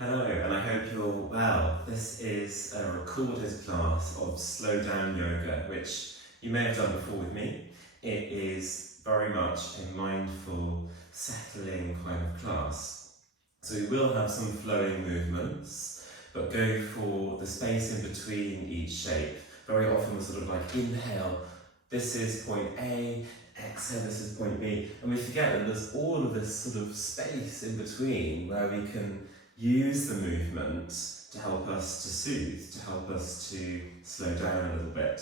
Hello, and I hope you're well. This is a recorded class of Slowdown Yoga, which you may have done before with me. It is very much a mindful, settling kind of class. So we will have some flowing movements, but go for the space in between each shape. Very often we're sort of like inhale, this is point A, exhale, this is point B, and we forget that there's all of this sort of space in between where we can use the movement to help us to soothe, to help us to slow down a little bit.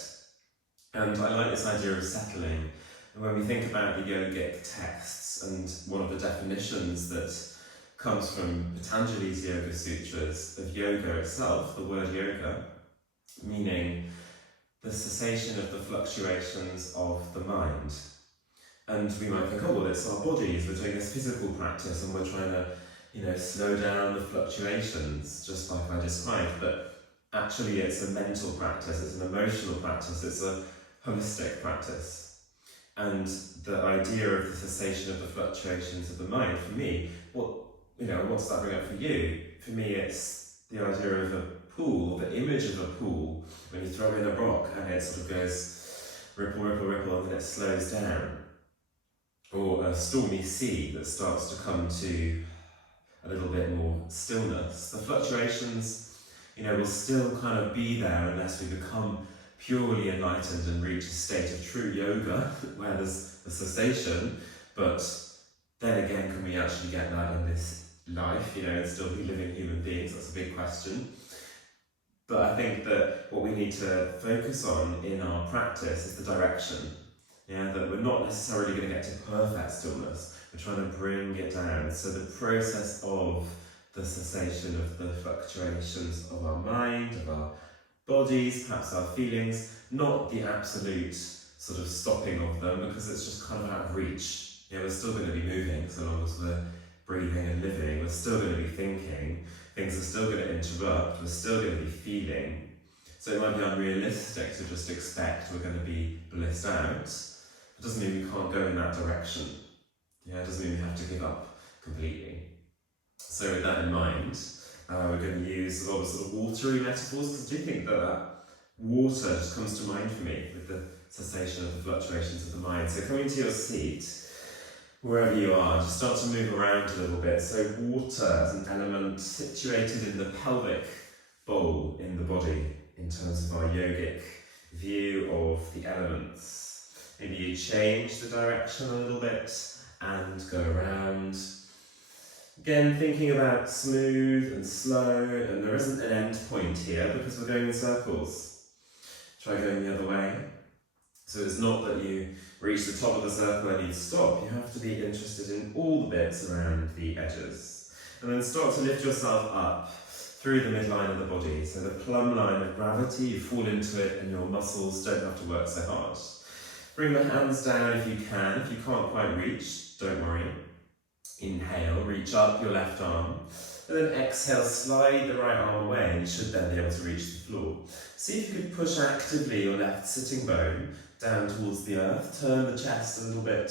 And I like this idea of settling. And when we think about the yogic texts, and one of the definitions that comes from Patanjali's Yoga Sutras of yoga itself, the word yoga, meaning the cessation of the fluctuations of the mind. And we might think, oh, well, it's our bodies, we're doing this physical practice and we're trying to slow down the fluctuations, just like I described, but actually it's a mental practice, it's an emotional practice, it's a holistic practice. And the idea of the cessation of the fluctuations of the mind, for me, what does that bring up for you? For me, it's the idea of a pool, the image of a pool, when you throw in a rock and it sort of goes ripple, ripple, ripple, and then it slows down. Or a stormy sea that starts to come to a little bit more stillness. The fluctuations, will still kind of be there unless we become purely enlightened and reach a state of true yoga where there's a cessation. But then again, can we actually get that in this life, and still be living human beings? That's a big question. But I think that what we need to focus on in our practice is the direction. That we're not necessarily going to get to perfect stillness. We're trying to bring it down. So the process of the cessation of the fluctuations of our mind, of our bodies, perhaps our feelings, not the absolute sort of stopping of them, because it's just kind of out of reach. We're still going to be moving so long as we're breathing and living. We're still going to be thinking. Things are still going to interrupt. We're still going to be feeling. So it might be unrealistic to just expect we're going to be blissed out. It doesn't mean we can't go in that direction. It doesn't mean we have to give up completely. So with that in mind, we're going to use a lot of sort of watery metaphors, because I do think that water just comes to mind for me with the cessation of the fluctuations of the mind. So coming to your seat, wherever you are, just start to move around a little bit. So water as an element situated in the pelvic bowl in the body in terms of our yogic view of the elements. Maybe you change the direction a little bit and go around. Again, thinking about smooth and slow, and there isn't an end point here because we're going in circles. Try going the other way. So it's not that you reach the top of the circle and you stop. You have to be interested in all the bits around the edges. And then start to lift yourself up through the midline of the body. So the plumb line of gravity, you fall into it and your muscles don't have to work so hard. Bring the hands down if you can. If you can't quite reach, don't worry. Inhale, reach up your left arm. And then exhale, slide the right arm away, and you should then be able to reach the floor. See if you could push actively your left sitting bone down towards the earth. Turn the chest a little bit,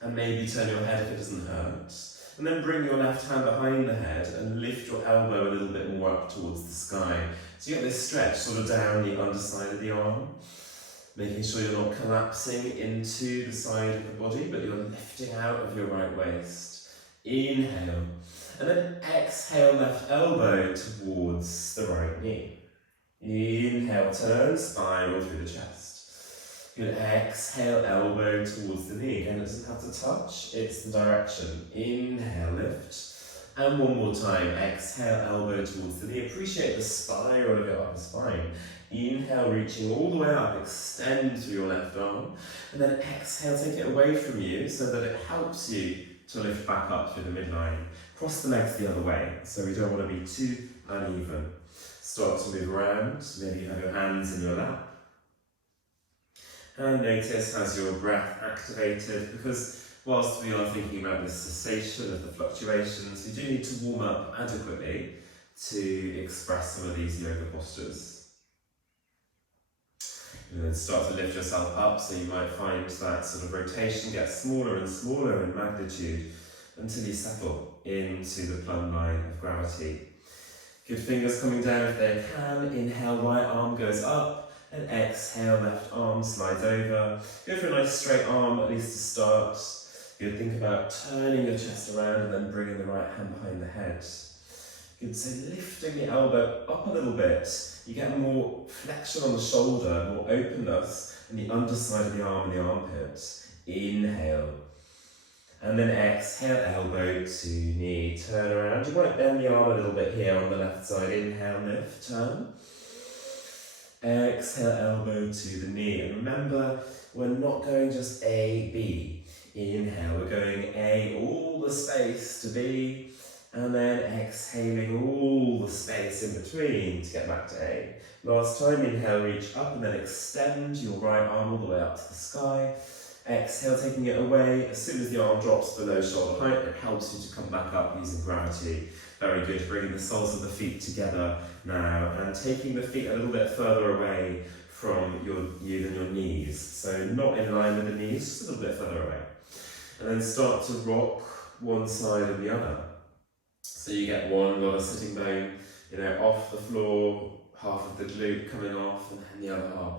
and maybe turn your head if it doesn't hurt. And then bring your left hand behind the head and lift your elbow a little bit more up towards the sky. So you get this stretch sort of down the underside of the arm. Making sure you're not collapsing into the side of the body, but you're lifting out of your right waist. Inhale. And then exhale, left elbow towards the right knee. Inhale, turn, spiral through the chest. Good, exhale, elbow towards the knee. Again, it doesn't have to touch, it's the direction. Inhale, lift. And one more time, exhale, elbow towards the knee. Appreciate the spiral of your upper spine. Inhale, reaching all the way up, extend through your left arm. And then exhale, take it away from you so that it helps you to lift back up through the midline. Cross the legs the other way, so we don't want to be too uneven. Start to move around. Maybe you have your hands in your lap. And notice as your breath activated, because whilst we are thinking about this cessation of the fluctuations, we do need to warm up adequately to express some of these yoga postures. And then start to lift yourself up, so you might find that sort of rotation gets smaller and smaller in magnitude until you settle into the plumb line of gravity. Good, fingers coming down if they can. Inhale, right arm goes up, and exhale, left arm slides over. Go for a nice straight arm, at least to start. Good, think about turning your chest around and then bringing the right hand behind the head. Good, so lifting the elbow up a little bit. You get more flexion on the shoulder, more openness in the underside of the arm and the armpit. Inhale. And then exhale, elbow to knee, turn around. You might bend the arm a little bit here on the left side. Inhale, lift, turn. Exhale, elbow to the knee. And remember, we're not going just A, B. Inhale, we're going A, all the space to B. And then exhaling all the space in between to get back to A. Last time, inhale, reach up and then extend your right arm all the way up to the sky. Exhale, taking it away. As soon as the arm drops below shoulder height, it helps you to come back up using gravity. Very good, bringing the soles of the feet together now and taking the feet a little bit further away from you than your knees. So not in line with the knees, just a little bit further away. And then start to rock one side and the other. So you get one lot of sitting bone, off the floor, half of the glute coming off, and then the other half.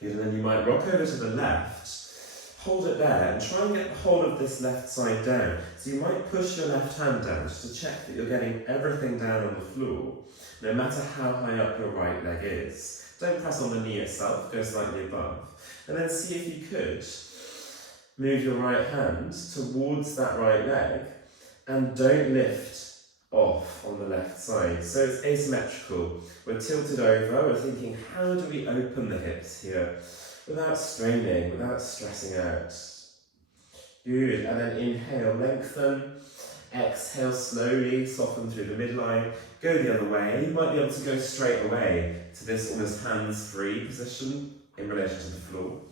Good, and then you might rock over to the left. Hold it there and try and get the whole of this left side down. So you might push your left hand down just to check that you're getting everything down on the floor, no matter how high up your right leg is. Don't press on the knee itself, go slightly above. And then see if you could move your right hand towards that right leg and don't lift off on the left side. So it's asymmetrical. We're tilted over, we're thinking, how do we open the hips here? Without straining, without stressing out. Good, and then inhale, lengthen. Exhale, slowly soften through the midline. Go the other way. You might be able to go straight away to this almost hands-free position in relation to the floor.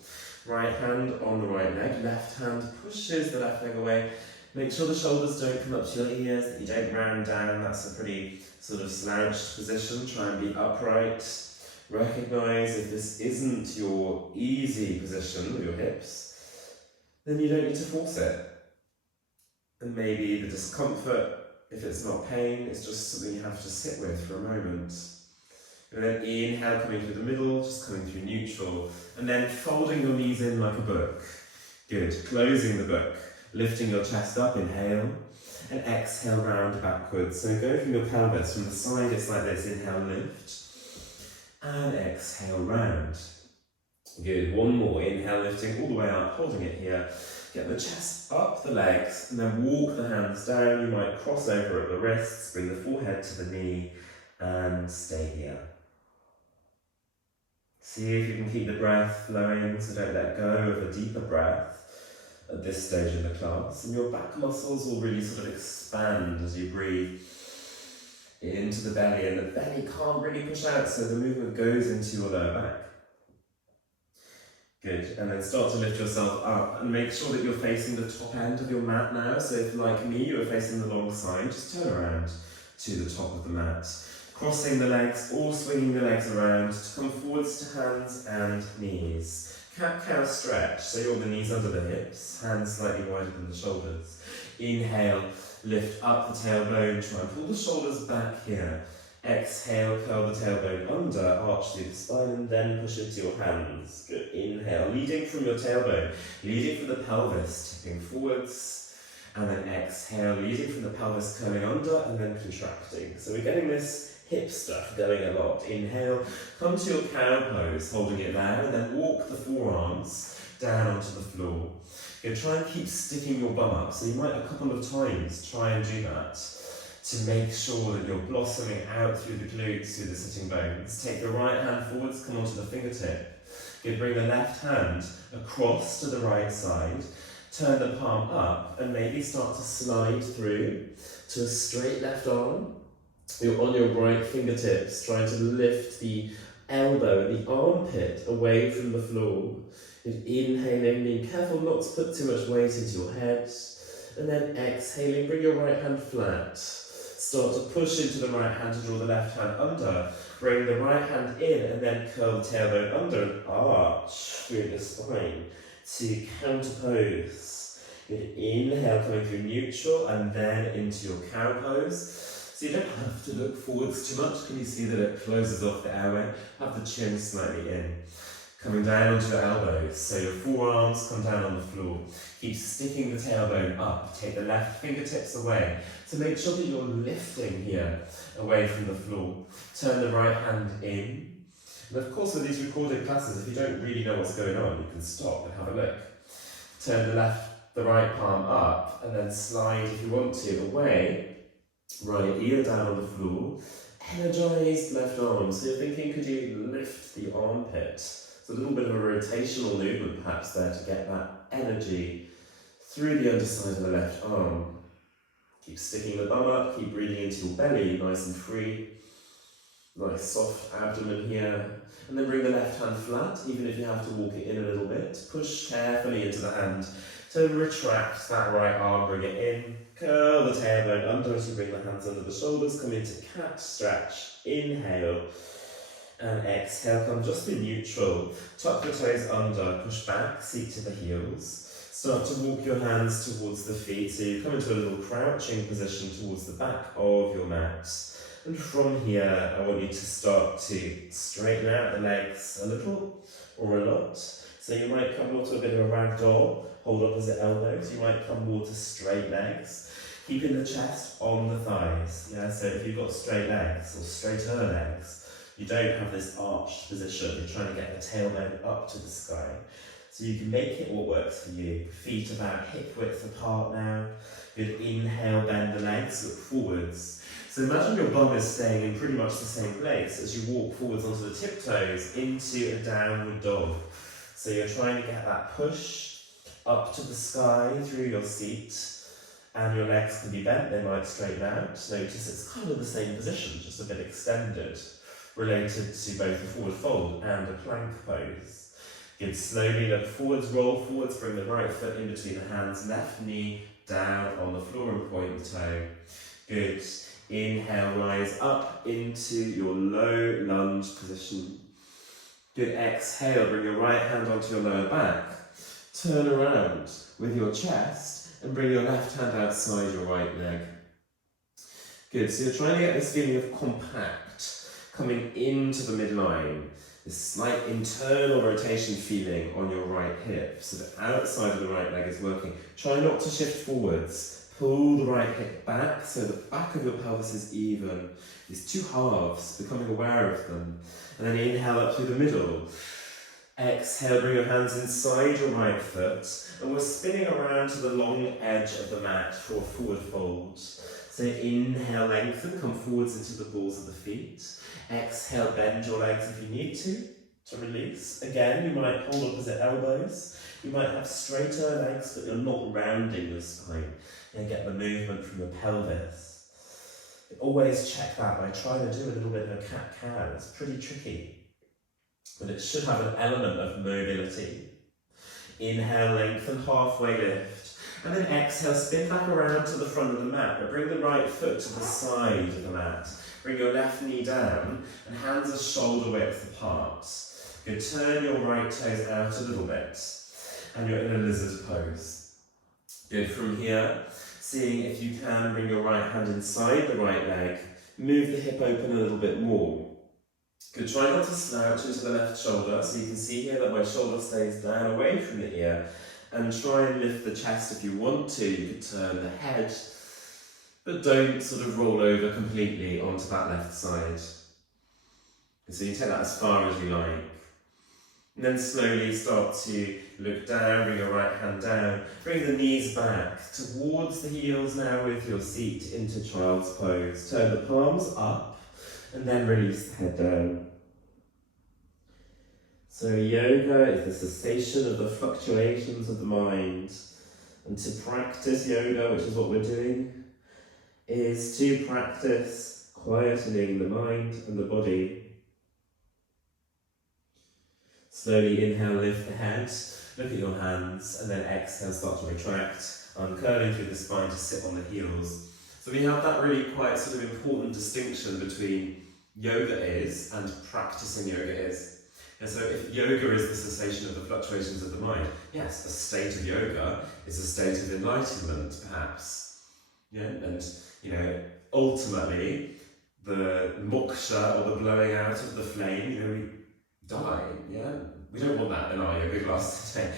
Right hand on the right leg, left hand pushes the left leg away. Make sure the shoulders don't come up to your ears, that you don't round down. That's a pretty sort of slouched position. Try and be upright. Recognize if this isn't your easy position with your hips, then you don't need to force it. And maybe the discomfort, if it's not pain, is just something you have to sit with for a moment. And then inhale, coming through the middle, just coming through neutral. And then folding your knees in like a book. Good, closing the book. Lifting your chest up, inhale. And exhale, round backwards. So go from your pelvis, from the side, it's like this, inhale, lift. And exhale, round. Good, one more. Inhale, lifting all the way up, holding it here. Get the chest up the legs, and then walk the hands down. You might cross over at the wrists, bring the forehead to the knee, and stay here. See if you can keep the breath flowing, so don't let go of a deeper breath at this stage in the class. And your back muscles will really sort of expand as you breathe into the belly, and the belly can't really push out, so the movement goes into your lower back. Good, and then start to lift yourself up and make sure that you're facing the top end of your mat now. So if, like me, you are facing the long side, just turn around to the top of the mat. Crossing the legs or swinging the legs around to come forwards to hands and knees. Cat-cow stretch, so you're the knees under the hips, hands slightly wider than the shoulders. Inhale, lift up the tailbone, try and pull the shoulders back here. Exhale, curl the tailbone under, arch through the spine, and then push into your hands. Good. Inhale, leading from your tailbone, leading from the pelvis, tipping forwards, and then exhale, leading from the pelvis, curling under, and then contracting. So we're getting this hip stuff going a lot. Inhale, come to your cow pose, holding it there, and then walk the forearms down onto the floor. Good. Try and keep sticking your bum up. So you might a couple of times try and do that, to make sure that you're blossoming out through the glutes, through the sitting bones. Take the right hand forwards, come onto the fingertip. Good, bring the left hand across to the right side, turn the palm up, and maybe start to slide through to a straight left arm. You're on your right fingertips, trying to lift the elbow and the armpit away from the floor. Good, inhaling, being careful not to put too much weight into your head. And then exhaling, bring your right hand flat. Start to push into the right hand to draw the left hand under. Bring the right hand in and then curl the tailbone under and arch through the spine to counter pose. Good. Inhale, coming through neutral and then into your cow pose. So you don't have to look forwards too much. Can you see that it closes off the airway? Have the chin slightly in. Coming down onto your elbows, so your forearms come down on the floor. Keep sticking the tailbone up. Take the left fingertips away. So make sure that you're lifting here away from the floor. Turn the right hand in. And of course, with these recorded classes, if you don't really know what's going on, you can stop and have a look. Turn the right palm up, and then slide, if you want to, away. Right ear down on the floor. Energized left arm. So you're thinking, could you lift the armpit? It's a little bit of a rotational movement perhaps there to get that energy through the underside of the left arm. Keep sticking the bum up, keep breathing into your belly, nice and free. Nice soft abdomen here. And then bring the left hand flat, even if you have to walk it in a little bit. Push carefully into the hand to retract that right arm, bring it in. Curl the tailbone under as you bring the hands under the shoulders. Come into cat stretch. Inhale. And exhale, come just be neutral. Tuck the toes under, push back, seat to the heels. Start to walk your hands towards the feet, so you come into a little crouching position towards the back of your mat. And from here, I want you to start to straighten out the legs a little or a lot. So you might come more to a bit of a ragdoll, hold opposite elbows. You might come more to straight legs. Keeping the chest on the thighs. Yeah, so if you've got straight legs or straighter legs, you don't have this arched position. You're trying to get the tailbone up to the sky. So you can make it what works for you. Feet about hip width apart now. Good, inhale, bend the legs, look forwards. So imagine your bum is staying in pretty much the same place as you walk forwards onto the tiptoes into a downward dog. So you're trying to get that push up to the sky through your seat, and your legs can be bent, they might straighten out. Notice it's kind of the same position, just a bit extended, related to both a forward fold and a plank pose. Good, slowly look forwards, roll forwards, bring the right foot in between the hands, left knee down on the floor and point the toe. Good, inhale, rise up into your low lunge position. Good, exhale, bring your right hand onto your lower back. Turn around with your chest and bring your left hand outside your right leg. Good, so you're trying to get this feeling of compact coming into the midline. This slight internal rotation feeling on your right hip. So the outside of the right leg is working. Try not to shift forwards. Pull the right hip back so the back of your pelvis is even. These two halves, becoming aware of them. And then inhale up through the middle. Exhale, bring your hands inside your right foot. And we're spinning around to the long edge of the mat for a forward fold. So inhale, lengthen, come forwards into the balls of the feet. Exhale, bend your legs if you need to release. Again, you might hold opposite elbows. You might have straighter legs, but you're not rounding the spine. And get the movement from your pelvis. Always check that by trying to do a little bit of a cat-cow. It's pretty tricky, but it should have an element of mobility. Inhale, lengthen, halfway lift. And then exhale, spin back around to the front of the mat, but bring the right foot to the side of the mat. Bring your left knee down, and hands are shoulder width apart. Good, turn your right toes out a little bit, and you're in a lizard pose. Good, from here, seeing if you can bring your right hand inside the right leg, move the hip open a little bit more. Good, try not to slouch into the left shoulder, so you can see here that my shoulder stays down away from the ear, and try and lift the chest if you want to. You could turn the head, but don't sort of roll over completely onto that left side. And so you take that as far as you like. And then slowly start to look down, bring your right hand down, bring the knees back towards the heels now with your seat into child's pose. Turn the palms up and then release the head down. So yoga is the cessation of the fluctuations of the mind. And to practice yoga, which is what we're doing, is to practice quietening the mind and the body. Slowly inhale, lift the head, look at your hands, and then exhale, start to retract, curling through the spine to sit on the heels. So we have that really quite sort of important distinction between yoga is and practicing yoga is. And so if yoga is the cessation of the fluctuations of the mind, yes, a state of yoga is a state of enlightenment, perhaps. Yeah, and ultimately, the moksha, or the blowing out of the flame, we die, yeah? We don't want that in our yoga class today.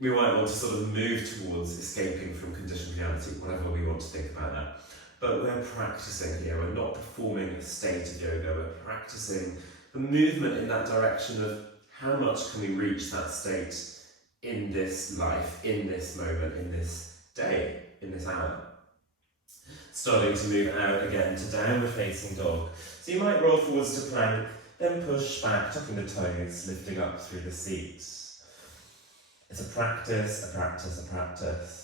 We might want to sort of move towards escaping from conditioned reality, whatever we want to think about that. But we're practicing here, we're not performing a state of yoga, we're practicing the movement in that direction of how much can we reach that state in this life, in this moment, in this day, in this hour. Starting to move out again to downward facing dog. So you might roll forwards to plank, then push back, tucking the toes, lifting up through the seat. It's a practice, a practice, a practice.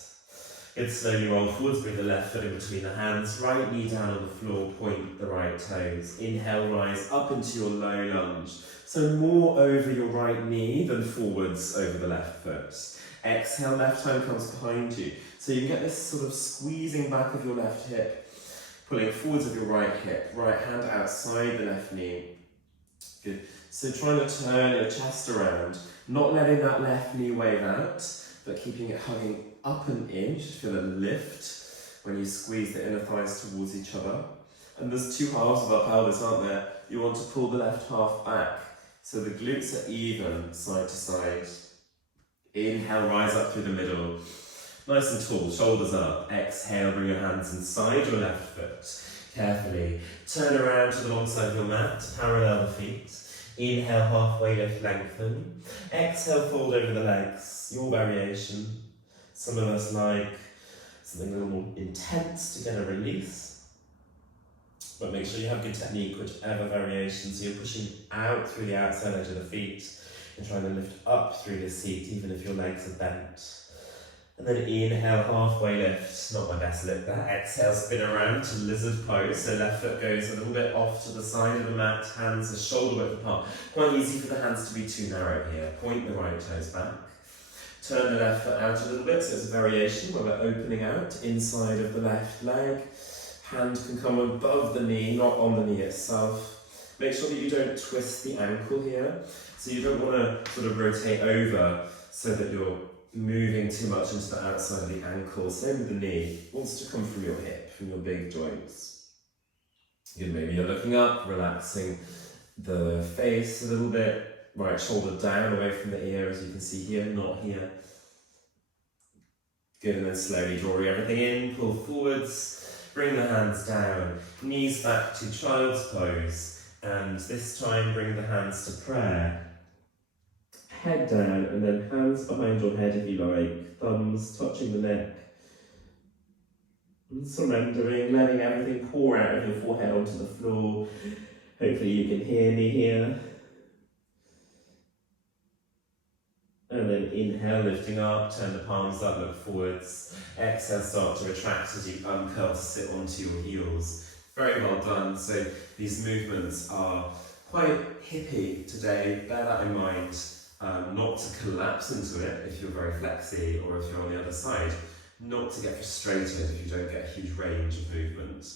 Good, slowly roll forwards, bring the left foot in between the hands, right knee down on the floor, point the right toes. Inhale, rise up into your low lunge. So more over your right knee than forwards over the left foot. Exhale, left hand comes behind you. So you can get this sort of squeezing back of your left hip, pulling forwards of your right hip, right hand outside the left knee. Good. So trying to turn your chest around, not letting that left knee wave out, but keeping it hugging up and in. You should feel a lift when you squeeze the inner thighs towards each other. And there's two halves of our pelvis, aren't there? You want to pull the left half back, so the glutes are even, side to side. Inhale, rise up through the middle. Nice and tall, shoulders up. Exhale, bring your hands inside your left foot. Carefully turn around to the long side of your mat, parallel the feet. Inhale, halfway lift, lengthen. Exhale, fold over the legs, your variation. Some of us like something a little more intense to get a release. But make sure you have good technique, whichever variation. So you're pushing out through the outside edge of the feet and trying to lift up through the seat, even if your legs are bent. And then inhale, halfway lift. Not my best lip there. Exhale, spin around to lizard pose. So left foot goes a little bit off to the side of the mat, hands are shoulder width apart. Quite easy for the hands to be too narrow here. Point the right toes back. Turn the left foot out a little bit, so it's a variation where we're opening out inside of the left leg. Hand can come above the knee, not on the knee itself. Make sure that you don't twist the ankle here. So you don't want to sort of rotate over so that you're moving too much into the outside of the ankle. Same with the knee. It wants to come from your hip, from your big joints. Good, maybe you're looking up, relaxing the face a little bit. Right shoulder down, away from the ear, as you can see here, not here. Good, and then slowly draw everything in, pull forwards, bring the hands down, knees back to child's pose, and this time bring the hands to prayer. Head down, and then hands behind your head if you like, thumbs touching the neck. And surrendering, letting everything pour out of your forehead onto the floor. Hopefully you can hear me here. And then inhale, lifting up, turn the palms up, look forwards. Exhale, start to retract as you uncurl to sit onto your heels. Very well done. So these movements are quite hippie today. Bear that in mind. Not to collapse into it if you're very flexy or if you're on the other side. Not to get frustrated if you don't get a huge range of movement.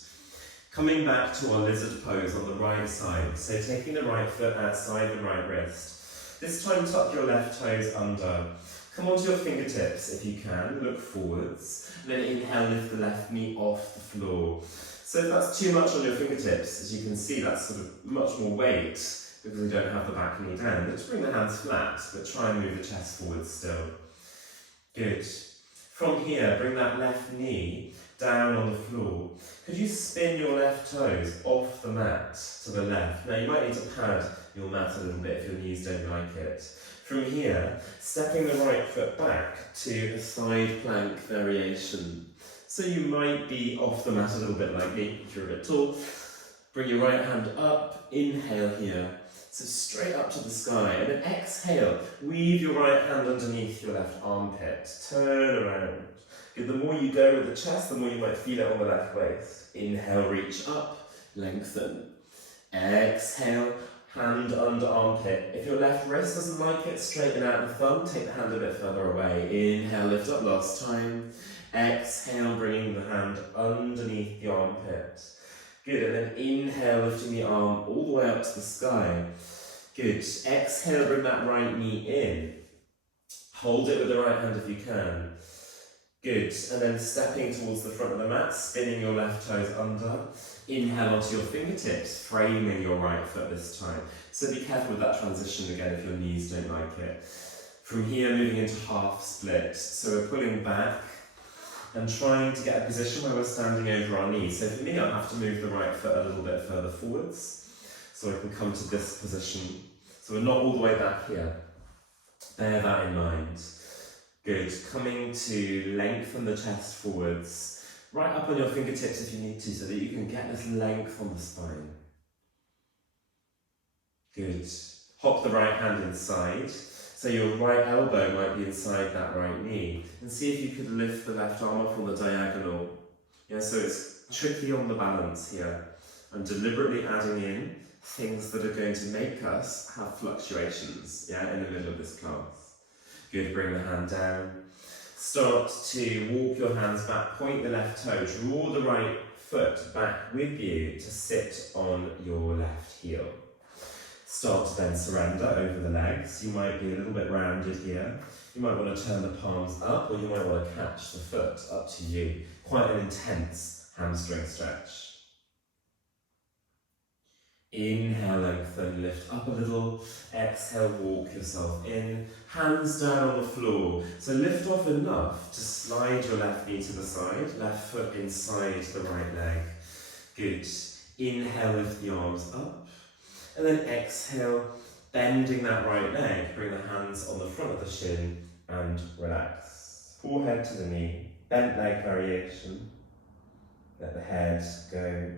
Coming back to our lizard pose on the right side. So taking the right foot outside the right wrist. This time tuck your left toes under. Come onto your fingertips if you can, look forwards. And then inhale, lift the left knee off the floor. So if that's too much on your fingertips, as you can see, that's sort of much more weight because we don't have the back knee down. Let's bring the hands flat, but try and move the chest forward still. Good. From here, bring that left knee down on the floor. Could you spin your left toes off the mat to the left? Now you might need to pad your mat a little bit if your knees don't like it. From here, stepping the right foot back to a side plank variation. So you might be off the mat a little bit like me if you're a bit tall. Bring your right hand up, inhale here. So straight up to the sky, and then exhale. Weave your right hand underneath your left armpit. Turn around. Good. The more you go with the chest, the more you might feel it on the left waist. Inhale, reach up, lengthen. Exhale, hand under armpit. If your left wrist doesn't like it, straighten out the thumb, take the hand a bit further away. Inhale, lift up last time. Exhale, bringing the hand underneath the armpit. Good, and then inhale, lifting the arm all the way up to the sky. Good, exhale, bring that right knee in. Hold it with the right hand if you can. Good, and then stepping towards the front of the mat, spinning your left toes under. Inhale onto your fingertips, framing your right foot this time. So be careful with that transition again if your knees don't like it. From here, moving into half split. So we're pulling back and trying to get a position where we're standing over our knees. So for me, I'll have to move the right foot a little bit further forwards so I can come to this position. So we're not all the way back here. Bear that in mind. Good, coming to lengthen the chest forwards, right up on your fingertips if you need to, so that you can get this length on the spine. Good, hop the right hand inside, so your right elbow might be inside that right knee, and see if you could lift the left arm up on the diagonal. Yeah, so it's tricky on the balance here. I'm deliberately adding in things that are going to make us have fluctuations, yeah, in the middle of this class. Good, bring the hand down. Start to walk your hands back, point the left toe, draw the right foot back with you to sit on your left heel. Start to then surrender over the legs. You might be a little bit rounded here. You might want to turn the palms up, or you might want to catch the foot, up to you. Quite an intense hamstring stretch. Inhale, lengthen, lift up a little. Exhale, walk yourself in. Hands down on the floor. So lift off enough to slide your left knee to the side. Left foot inside the right leg. Good. Inhale, lift the arms up. And then exhale, bending that right leg. Bring the hands on the front of the shin and relax. Forehead to the knee. Bent leg variation. Let the head go.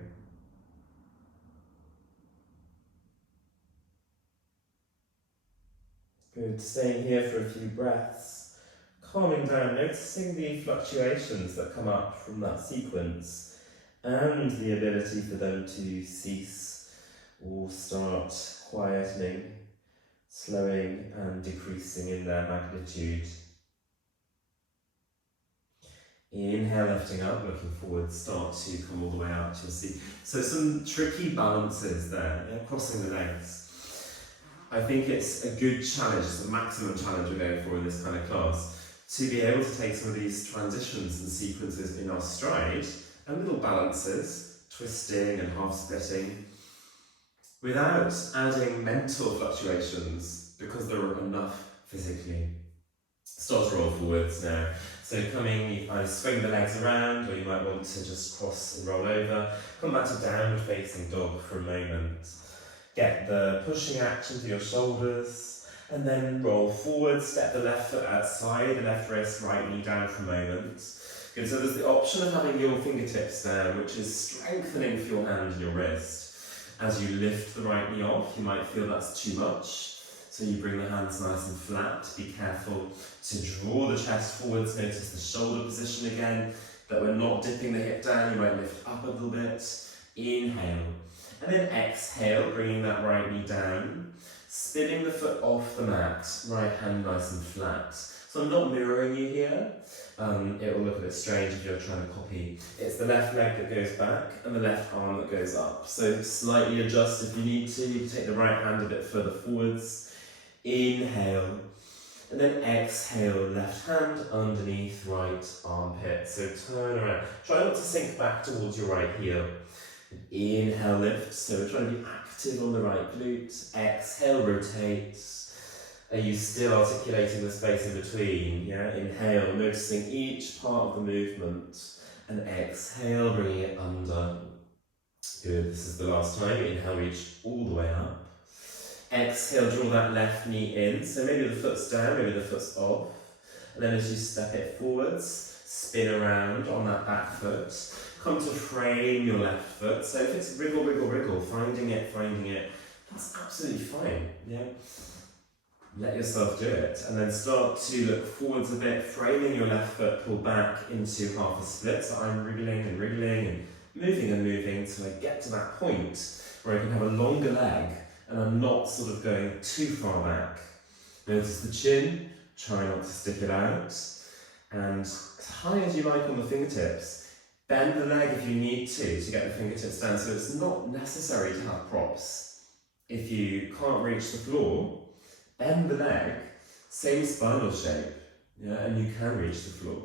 Good, staying here for a few breaths, calming down, noticing the fluctuations that come up from that sequence and the ability for them to cease or start quietening, slowing and decreasing in their magnitude. Inhale, lifting up, looking forward, start to come all the way out to your seat. So some tricky balances there, yeah, crossing the legs. I think it's a good challenge, it's the maximum challenge we're going for in this kind of class, to be able to take some of these transitions and sequences in our stride and little balances, twisting and half splitting, without adding mental fluctuations because there are enough physically. Start to roll forwards now. So coming, you either swing the legs around, or you might want to just cross and roll over. Come back to downward facing dog for a moment. Get the pushing action to your shoulders, and then roll forward, step the left foot outside, the left wrist, right knee down for a moment. Good, so there's the option of having your fingertips down, which is strengthening for your hand and your wrist. As you lift the right knee off, you might feel that's too much, so you bring the hands nice and flat. Be careful to draw the chest forwards, notice the shoulder position again, that we're not dipping the hip down, you might lift up a little bit. Inhale. And then exhale, bringing that right knee down, spinning the foot off the mat, right hand nice and flat. So I'm not mirroring you here. It will look a bit strange if you're trying to copy. It's the left leg that goes back and the left arm that goes up. So slightly adjust if you need to. You can take the right hand a bit further forwards. Inhale. And then exhale, left hand underneath right armpit. So turn around. Try not to sink back towards your right heel. Inhale, lift, so we're trying to be active on the right glute. Exhale, rotate. Are you still articulating the space in between? Yeah, inhale, noticing each part of the movement. And exhale, bringing it under. Good, this is the last time. Inhale, reach all the way up. Exhale, draw that left knee in. So maybe the foot's down, maybe the foot's off. And then as you step it forwards, spin around on that back foot. Come to frame your left foot. So if it's wriggle, wriggle, wriggle, finding it, that's absolutely fine. Yeah. Let yourself do it. And then start to look forwards a bit, framing your left foot, pull back into half a split. So I'm wriggling and moving till I get to that point where I can have a longer leg and I'm not sort of going too far back. Notice the chin, try not to stick it out. And as high as you like on the fingertips. Bend the leg if you need to get the fingertips down, so it's not necessary to have props. If you can't reach the floor, bend the leg, same spinal shape, yeah, and you can reach the floor.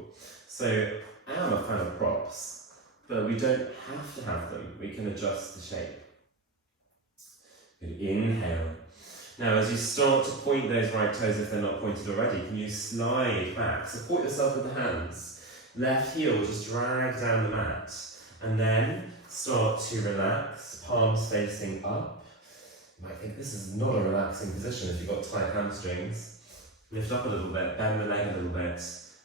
So I am a fan of props, but we don't have to have them. We can adjust the shape. Good. Inhale. Now as you start to point those right toes, if they're not pointed already, can you slide back? Support yourself with the hands. Left heel just drag down the mat. And then start to relax, palms facing up. You might think this is not a relaxing position if you've got tight hamstrings. Lift up a little bit, bend the leg a little bit,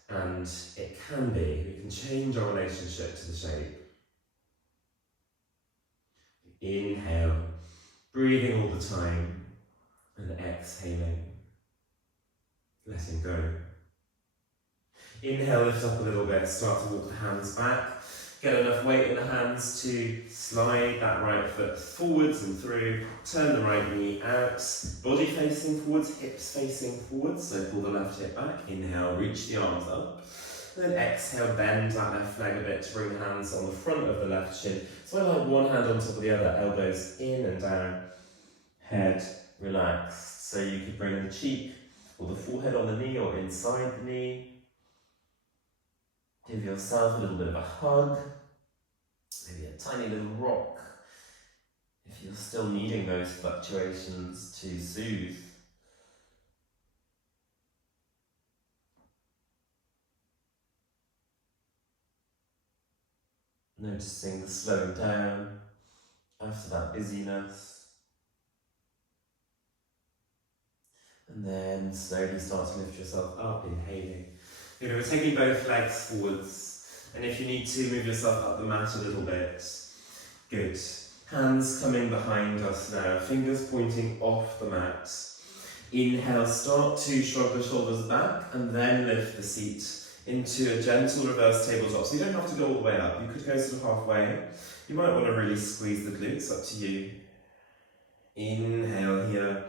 and it can be. We can change our relationship to the shape. Inhale, breathing all the time, and exhaling, letting go. Inhale, lift up a little bit, start to walk the hands back. Get enough weight in the hands to slide that right foot forwards and through. Turn the right knee out. Body facing forwards, hips facing forwards. So pull the left hip back. Inhale, reach the arms up. And then exhale, bend that left leg a bit to bring the hands on the front of the left shin. So I like one hand on top of the other, elbows in and down. Head relaxed. So you could bring the cheek or the forehead on the knee or inside the knee. Give yourself a little bit of a hug, maybe a tiny little rock, if you're still needing those fluctuations to soothe. Noticing the slowing down after that busyness. And then slowly start to lift yourself up, inhaling. We're taking both legs forwards, and if you need to, move yourself up the mat a little bit. Good. Hands coming behind us now, fingers pointing off the mat. Inhale, start to shrug the shoulders back, and then lift the seat into a gentle reverse tabletop. So you don't have to go all the way up, you could go sort of halfway. You might want to really squeeze the glutes, up to you. Inhale here.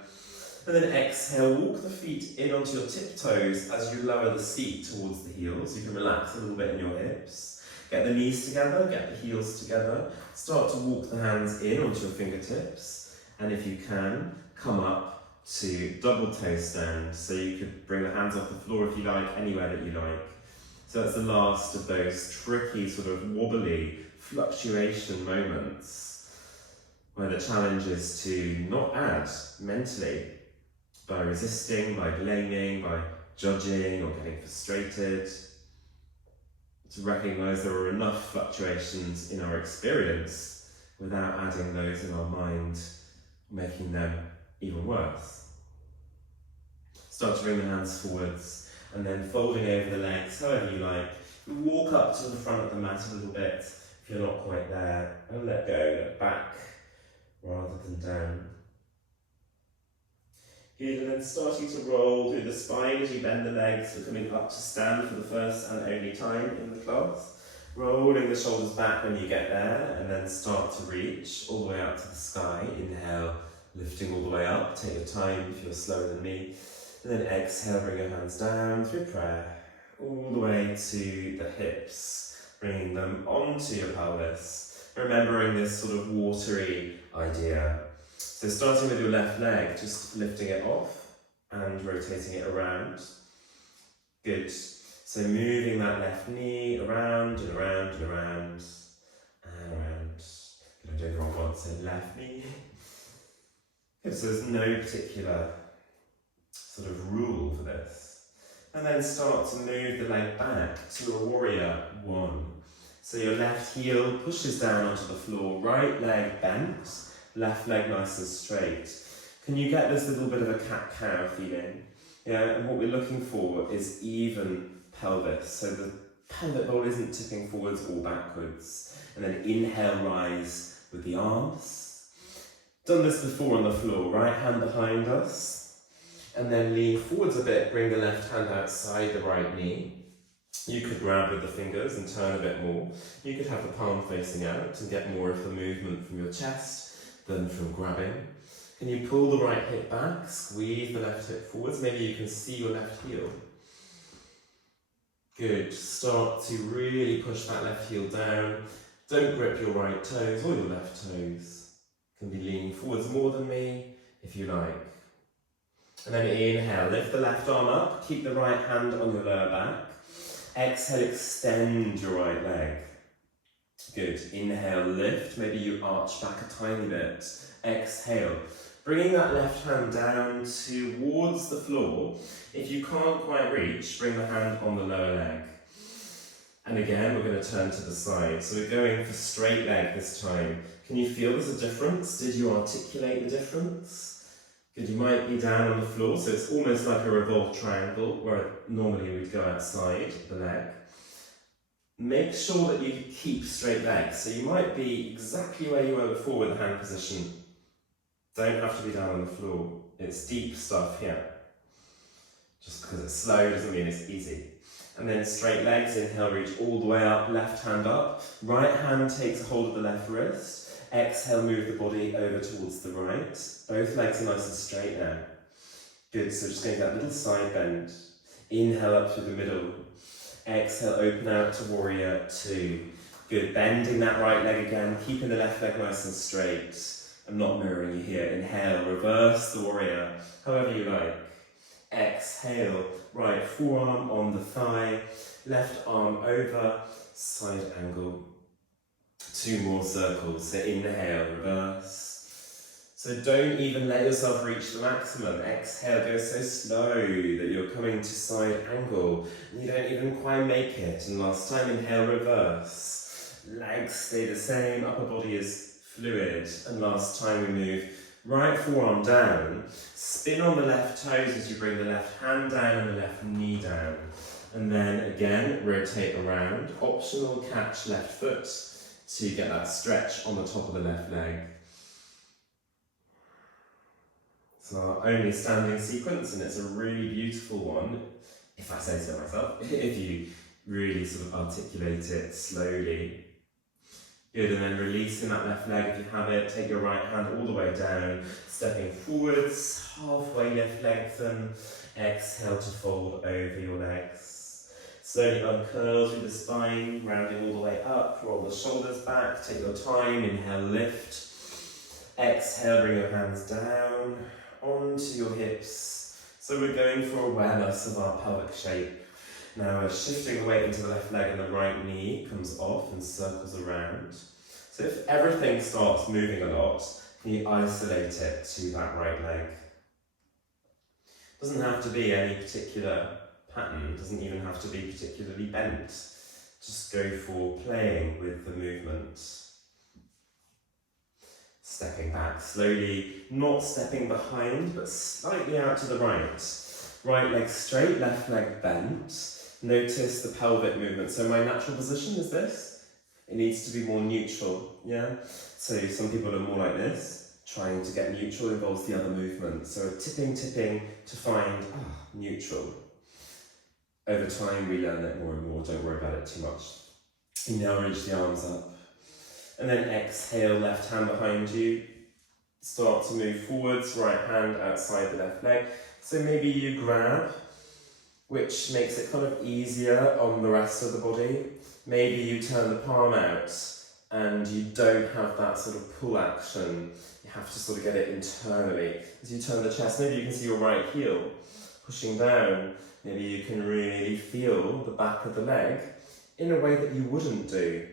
And then exhale, walk the feet in onto your tiptoes as you lower the seat towards the heels. You can relax a little bit in your hips. Get the knees together, get the heels together. Start to walk the hands in onto your fingertips. And if you can, come up to double toe stand. So you could bring the hands off the floor if you like, anywhere that you like. So that's the last of those tricky, sort of wobbly fluctuation moments where the challenge is to not add mentally by resisting, by blaming, by judging or getting frustrated. To recognise there are enough fluctuations in our experience without adding those in our mind, making them even worse. Start to bring the hands forwards and then folding over the legs, however you like. Walk up to the front of the mat a little bit if you're not quite there, and let go, look back rather than down. Good, and then starting to roll through the spine as you bend the legs. We're coming up to stand for the first and only time in the class. Rolling the shoulders back when you get there, and then start to reach all the way up to the sky. Inhale, lifting all the way up. Take your time if you're slower than me. And then exhale, bring your hands down through prayer, all the way to the hips, bringing them onto your pelvis. Remembering this sort of watery idea. So starting with your left leg, just lifting it off and rotating it around. Good. So moving that left knee around and around and around and around. I'm doing the wrong one, so left knee. Good, so there's no particular sort of rule for this. And then start to move the leg back to a warrior one. So your left heel pushes down onto the floor, right leg bent. Left leg nice and straight. Can you get this little bit of a cat-cow feeling? Yeah, and what we're looking for is even pelvis. So the pelvic bowl isn't tipping forwards or backwards. And then inhale, rise with the arms. Done this before on the floor, right hand behind us. And then lean forwards a bit, bring the left hand outside the right knee. You could grab with the fingers and turn a bit more. You could have the palm facing out and get more of the movement from your chest than from grabbing. Can you pull the right hip back, squeeze the left hip forwards, maybe you can see your left heel. Good, start to really push that left heel down. Don't grip your right toes or your left toes. You can be leaning forwards more than me, if you like. And then inhale, lift the left arm up, keep the right hand on your lower back. Exhale, extend your right leg. Good. Inhale, lift. Maybe you arch back a tiny bit. Exhale. Bringing that left hand down towards the floor. If you can't quite reach, bring the hand on the lower leg. And again, we're going to turn to the side. So we're going for straight leg this time. Can you feel there's a difference? Did you articulate the difference? Good, you might be down on the floor, so it's almost like a revolved triangle, where normally we'd go outside the leg. Make sure that you keep straight legs. So you might be exactly where you were before with the hand position. Don't have to be down on the floor. It's deep stuff here. Just because it's slow doesn't mean it's easy. And then straight legs, inhale, reach all the way up, left hand up. Right hand takes a hold of the left wrist. Exhale, move the body over towards the right. Both legs are nice and straight now. Good, so just getting that little side bend. Inhale up through the middle. Exhale, open out to warrior two. Good, bending that right leg again, keeping the left leg nice and straight. I'm not mirroring you here. Inhale, reverse the warrior, however you like. Exhale, right forearm on the thigh, left arm over, side angle. Two more circles, so inhale, reverse. So don't even let yourself reach the maximum. Exhale, go so slow that you're coming to side angle and you don't even quite make it. And last time, inhale, reverse. Legs stay the same, upper body is fluid. And last time we move right forearm down, spin on the left toes as you bring the left hand down and the left knee down. And then again, rotate around. Optional catch left foot to get that stretch on the top of the left leg. It's our only standing sequence and it's a really beautiful one, if I say so myself, if you really sort of articulate it slowly. Good, and then releasing that left leg if you have it, take your right hand all the way down, stepping forwards, halfway lift, lengthen, exhale to fold over your legs. Slowly uncurl through the spine, rounding all the way up, roll the shoulders back, take your time, inhale, lift. Exhale, bring your hands down, onto your hips. So we're going for awareness of our pelvic shape. Now we're shifting the weight into the left leg and the right knee comes off and circles around. So if everything starts moving a lot, can you isolate it to that right leg? Doesn't have to be any particular pattern, doesn't even have to be particularly bent. Just go for playing with the movement. Stepping back slowly, not stepping behind, but slightly out to the right. Right leg straight, left leg bent. Notice the pelvic movement. So my natural position is this. It needs to be more neutral, yeah? So some people are more like this. Trying to get neutral involves the other movement. So tipping to find neutral. Over time we learn it more and more, don't worry about it too much. Inhale, reach the arms up. And then exhale, left hand behind you. Start to move forwards, right hand outside the left leg. So maybe you grab, which makes it kind of easier on the rest of the body. Maybe you turn the palm out and you don't have that sort of pull action. You have to sort of get it internally. As you turn the chest, maybe you can see your right heel pushing down. Maybe you can really feel the back of the leg in a way that you wouldn't do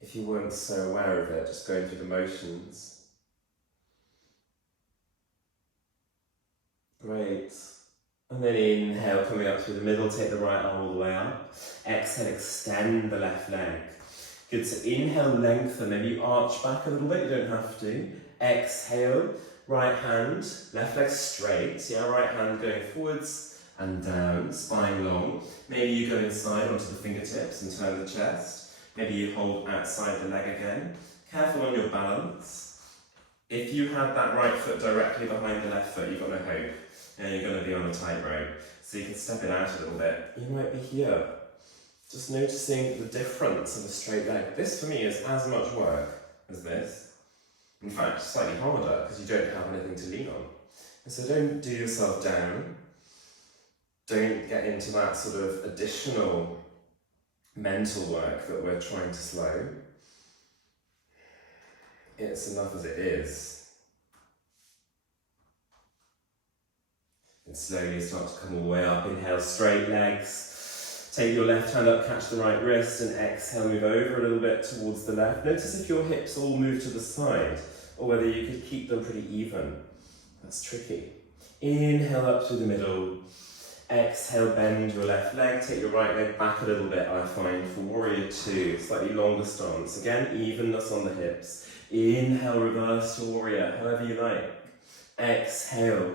if you weren't so aware of it, just going through the motions. Great. And then inhale, coming up through the middle, take the right arm all the way up. Exhale, extend the left leg. Good, so inhale, lengthen, maybe you arch back a little bit, you don't have to. Exhale, right hand, left leg straight, yeah, right hand going forwards and down, spine long. Maybe you go inside onto the fingertips and turn the chest. Maybe you hold outside the leg again. Careful on your balance. If you have that right foot directly behind the left foot, you've got no hope. And you're going to be on a tightrope. So you can step it out a little bit. You might be here. Just noticing the difference in a straight leg. This for me is as much work as this. In fact, slightly harder because you don't have anything to lean on. And so don't do yourself down. Don't get into that sort of additional mental work that we're trying to slow. It's enough as it is. And slowly start to come all the way up. Inhale, straight legs. Take your left hand up, catch the right wrist, and exhale, move over a little bit towards the left. Notice if your hips all move to the side, or whether you could keep them pretty even. That's tricky. Inhale up through the middle. Exhale, bend your left leg, take your right leg back a little bit, I find, for warrior two, slightly longer stance. Again, evenness on the hips. Inhale, reverse to warrior, however you like. Exhale,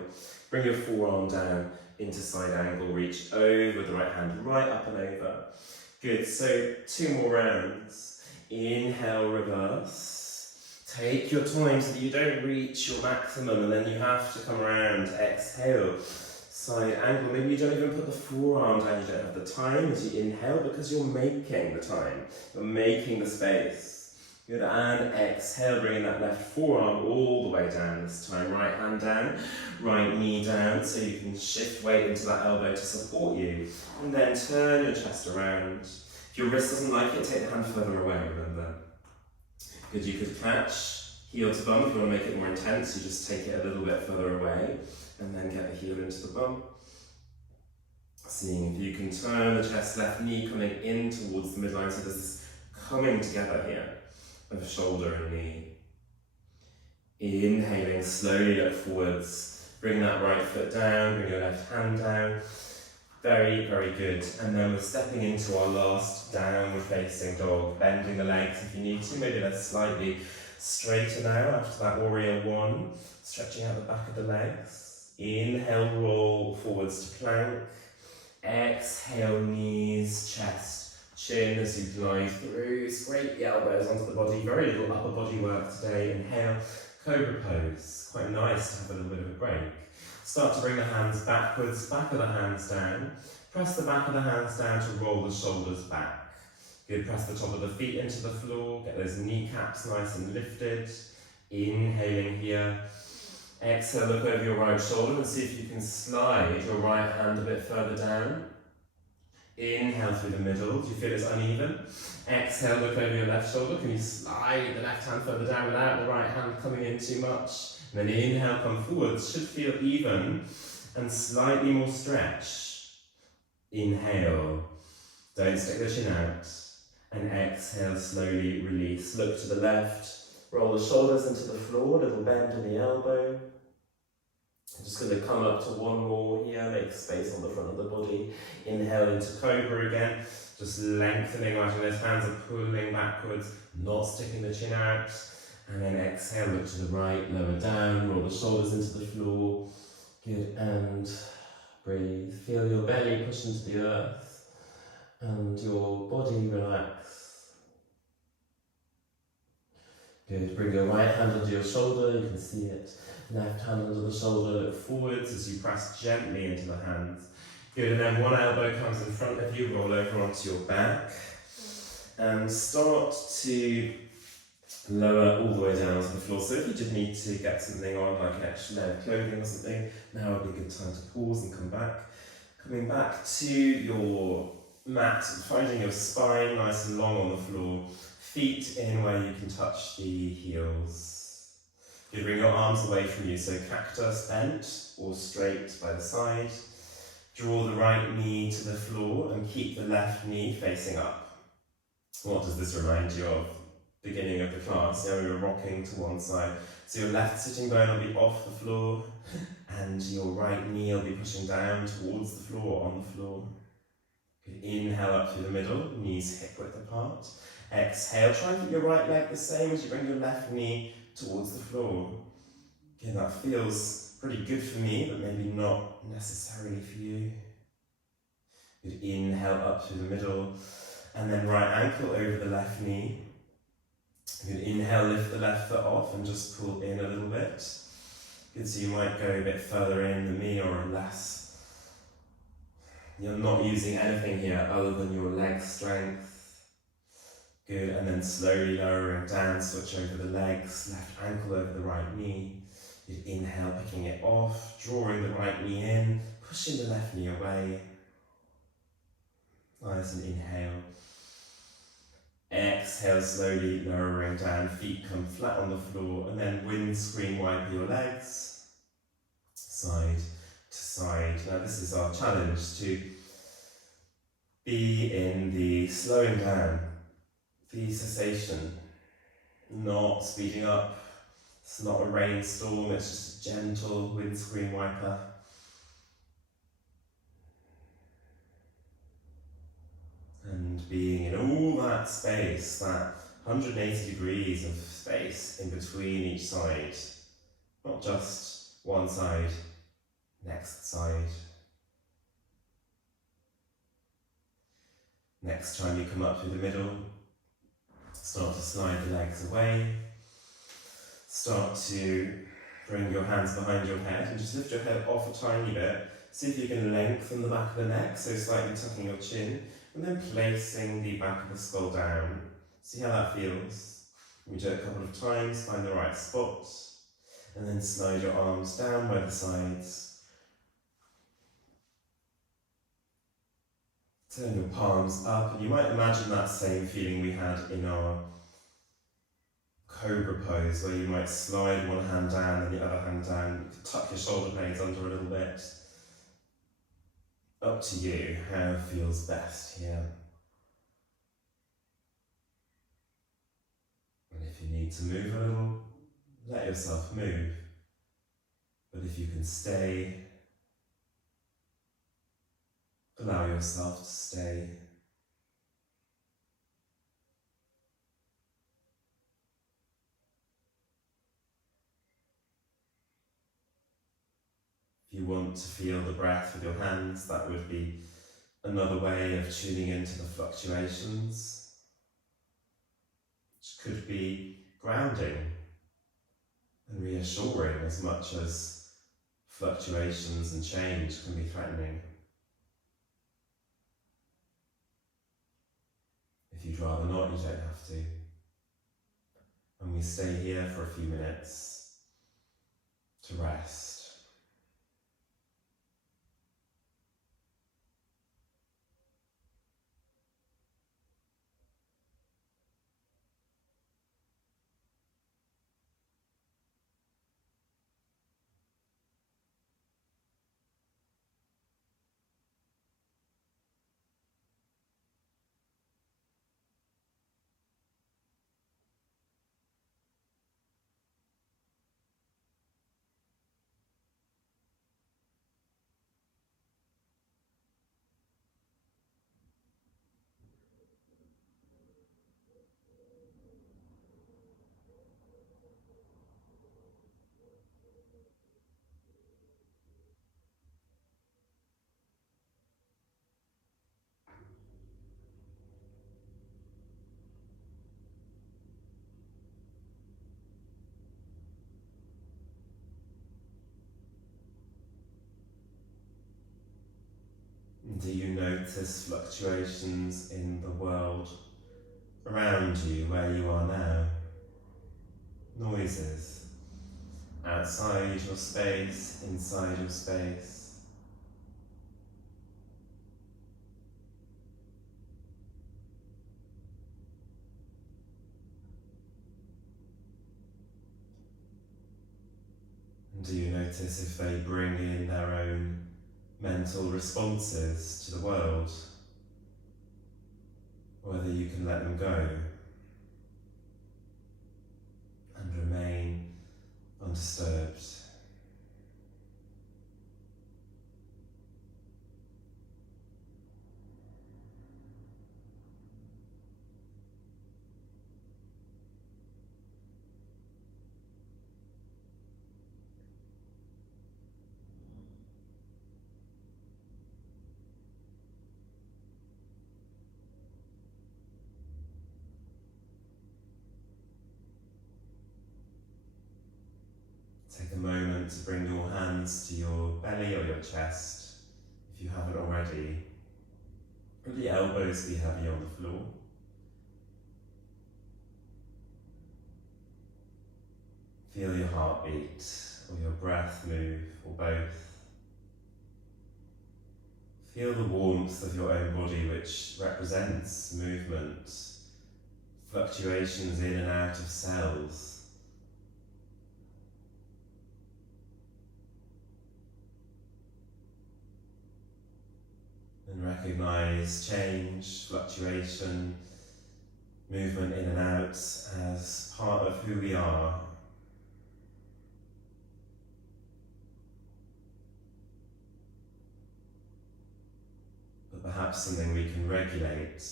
bring your forearm down into side angle, reach over the right hand, right up and over. Good, so 2 more rounds. Inhale, reverse. Take your time so that you don't reach your maximum and then you have to come around. Exhale. Side angle, maybe you don't even put the forearm down, you don't have the time as you inhale because you're making the time, you're making the space. Good, and exhale, bringing that left forearm all the way down this time, right hand down, right knee down, so you can shift weight into that elbow to support you. And then turn your chest around. If your wrist doesn't like it, take the hand further away, remember. Good, you could catch heel to bum. If you want to make it more intense, you just take it a little bit further away. And then get the heel into the bum. Seeing if you can turn the chest, left knee coming in towards the midline, so there's this coming together here of shoulder and knee. Inhaling, slowly look forwards. Bring that right foot down, bring your left hand down. Very, very good. And then we're stepping into our last downward facing dog, bending the legs if you need to. Maybe they're slightly straighter now after that warrior one. Stretching out the back of the legs. Inhale, roll forwards to plank. Exhale, knees, chest, chin as you glide through. Scrape the elbows onto the body. Very little upper body work today. Inhale, cobra pose. Quite nice to have a little bit of a break. Start to bring the hands backwards, back of the hands down. Press the back of the hands down to roll the shoulders back. Good, press the top of the feet into the floor. Get those kneecaps nice and lifted. Inhaling here. Exhale, look over your right shoulder and see if you can slide your right hand a bit further down. Inhale through the middle. Do you feel it's uneven? Exhale, look over your left shoulder. Can you slide the left hand further down without the right hand coming in too much? And then inhale, come forwards. Should feel even and slightly more stretch. Inhale. Don't stick the chin out. And exhale, slowly release. Look to the left. Roll the shoulders into the floor, little bend in the elbow. I'm just going to come up to one more here, make space on the front of the body. Inhale into cobra again, just lengthening out, and those hands are pulling backwards, not sticking the chin out. And then exhale, look to the right, lower down, roll the shoulders into the floor. Good, and breathe. Feel your belly push into the earth, and your body relax. Good, bring your right hand under your shoulder, you can see it. Left hand under the shoulder, look forwards as you press gently into the hands. Good, and then one elbow comes in front of you, roll over onto your back. And start to lower all the way down to the floor. So if you just need to get something on, like an extra layer of clothing or something, now would be a good time to pause and come back. Coming back to your mat, finding your spine nice and long on the floor. Feet in where you can touch the heels. You bring your arms away from you, so cactus bent or straight by the side. Draw the right knee to the floor and keep the left knee facing up. What does this remind you of? Beginning of the class, we were rocking to one side. So your left sitting bone will be off the floor and your right knee will be pushing down towards the floor, on the floor. Inhale up through the middle, knees hip width apart. Exhale, try and keep your right leg the same as you bring your left knee towards the floor. Again, that feels pretty good for me, but maybe not necessarily for you. Good, inhale up through the middle, and then right ankle over the left knee. Good, inhale, lift the left foot off and just pull in a little bit. Good, so you might go a bit further in than me or less. You're not using anything here other than your leg strength. Good, and then slowly lowering down, switch over the legs, left ankle over the right knee. Good, inhale, picking it off, drawing the right knee in, pushing the left knee away. Nice, and inhale. Exhale, slowly lowering down, feet come flat on the floor, and then windscreen wipe your legs, side to side. Now this is our challenge, to be in the slowing down, the cessation, not speeding up. It's not a rainstorm, it's just a gentle windscreen wiper. And being in all that space, that 180 degrees of space in between each side, not just one side, next side. Next time you come up through the middle, start to slide the legs away. Start to bring your hands behind your head and just lift your head off a tiny bit. See if you can lengthen the back of the neck, so slightly tucking your chin, and then placing the back of the skull down. See how that feels. We do it a couple of times, find the right spot, and then slide your arms down by the sides. Turn your palms up, and you might imagine that same feeling we had in our cobra pose, where you might slide one hand down and the other hand down. You can tuck your shoulder blades under a little bit. Up to you, how feels best here. And if you need to move a little, let yourself move. But if you can stay, allow yourself to stay. If you want to feel the breath with your hands, that would be another way of tuning into the fluctuations, which could be grounding and reassuring as much as fluctuations and change can be threatening. If you'd rather not, you don't have to. And we stay here for a few minutes to rest. Do you notice fluctuations in the world around you, where you are now? Noises outside your space, inside your space. And do you notice if they bring in their own mental responses to the world, whether you can let them go and remain undisturbed? Take a moment to bring your hands to your belly or your chest, if you haven't already. Let the elbows be heavy on the floor. Feel your heartbeat or your breath move, or both. Feel the warmth of your own body, which represents movement, fluctuations in and out of cells. And recognise change, fluctuation, movement in and out as part of who we are. But perhaps something we can regulate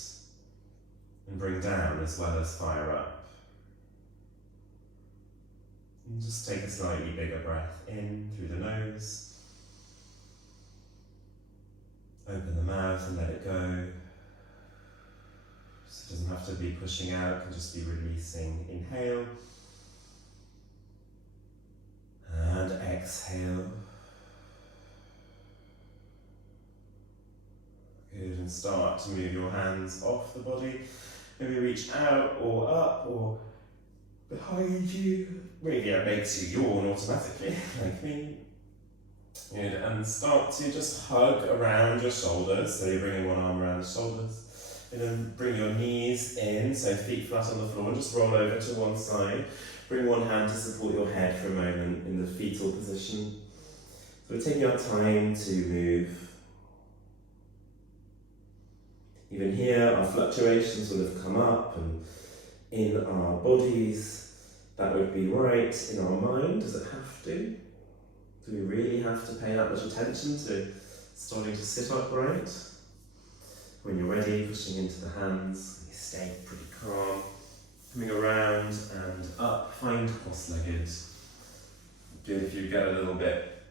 and bring down as well as fire up. And just take a slightly bigger breath in through the nose. Open the mouth and let it go. So it doesn't have to be pushing out, it can just be releasing. Inhale. And exhale. Good, and start to move your hands off the body. Maybe reach out or up or behind you. Maybe it makes you yawn automatically, like me. Good, and start to just hug around your shoulders. So you're bringing one arm around the shoulders. And then bring your knees in, so feet flat on the floor, and just roll over to one side. Bring one hand to support your head for a moment in the fetal position. So we're taking our time to move. Even here, our fluctuations will have come up, and in our bodies, that would be right. In our mind, does it have to? Do we really have to pay that much attention to starting to sit upright? When you're ready, pushing into the hands, you stay pretty calm. Coming around and up, find cross-legged. Good if you get a little bit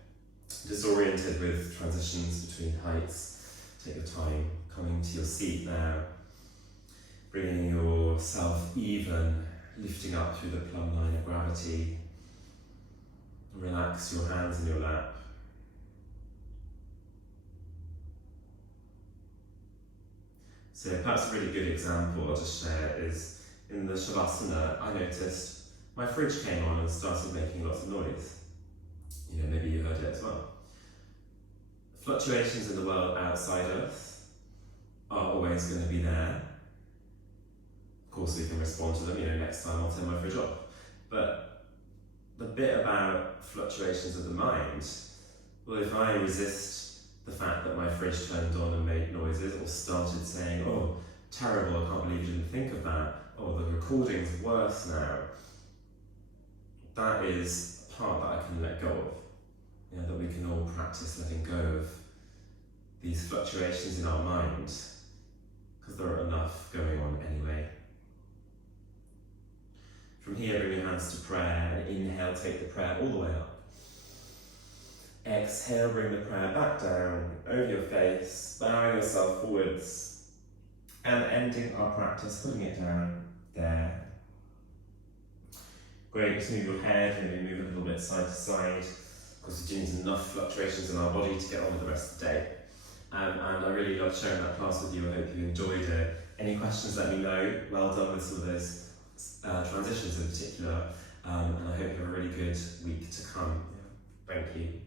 disoriented with transitions between heights. Take your time. Coming to your seat now, bringing yourself even, lifting up through the plumb line of gravity. Relax your hands in your lap. So perhaps a really good example I'll just share is in the Shavasana. I noticed my fridge came on and started making lots of noise. You know, maybe you heard it as well. Fluctuations in the world outside us are always going to be there. Of course we can respond to them, you know, next time I'll turn my fridge off. But the bit about fluctuations of the mind, well, if I resist the fact that my fridge turned on and made noises, or started saying, oh, terrible, I can't believe you didn't think of that, oh, the recording's worse now, that is a part that I can let go of. You know, that we can all practice letting go of these fluctuations in our mind, because there are enough going on anyway. From here, bring your hands to prayer, and inhale, take the prayer all the way up. Exhale, bring the prayer back down, over your face, bowing yourself forwards, and ending our practice, putting it down there. Great, just move your head, maybe move a little bit side to side, because we're doing enough fluctuations in our body to get on with the rest of the day. And I really loved sharing that class with you. I hope you enjoyed it. Any questions, let me know. Well done with some of those transitions in particular. And I hope you have a really good week to come. Thank you.